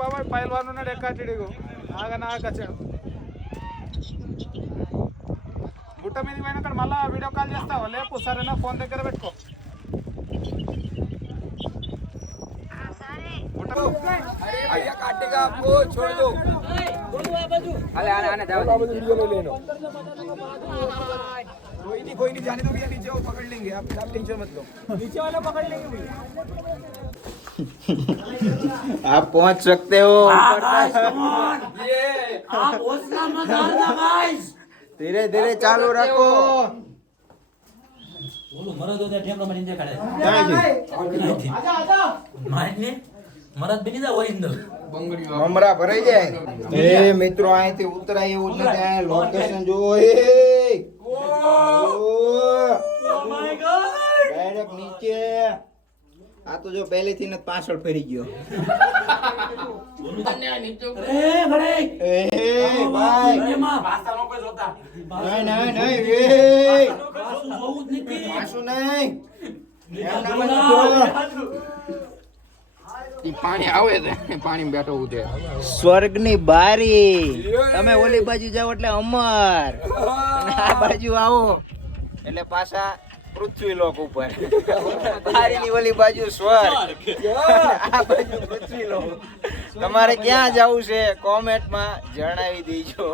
బాబాయ్ పైల్వాన్ ఉన్నాడు ఎక్కాటిడిగు ఆగన ఆగచ్చాడు గుట్ట మీదకి పోయినాక మళ్ళీ వీడియో కాల్ చేస్తావా లేపు సరేనా ఫోన్ దగ్గర పెట్టుకో अरे काटेगा आपको छोड़ दो अरे आने आने जाओ वीडियो ले लो कोई नहीं जाने दो भैया नीचे वो पकड़ लेंगे आप टेंशन मत लो नीचे वाला पकड़ लेंगे भैया आप पहुंच सकते हो धीरे धीरे चालू रखो मरद होता ठेम रमण इंदे काढे मारने मरद बनी जा वही इंदो મમરા ભરાઈ જાય એ મિત્રો અહીંથી ઉતરાય એવું જ નથી આ લોકેશન જો એ ઓ માય ગોડ ડાયરેક્ટ નીચે આ તો જો પહેલેથી ને પાછળ ફરી ગયો રે ભડે એ ભાઈ રે માં भाषा નો કોઈ જોતા નહીં નહીં નહીં એ પાછું જોવું જ નથી પાછું નહીં પાણી આવે છે પાણી બેઠો ઉતે સ્વર્ગની બારી તમે ઓલી બાજુ જાઓ એટલે અમર અને આ બાજુ આવો એટલે પાછા પૃથ્વી લોક ઉપર બારીની ઓલી બાજુ સ્વર્ગ આ બાજુ પૃથ્વી લોક તમારે ક્યાં જવું છે કોમેન્ટમાં જણાવી દેજો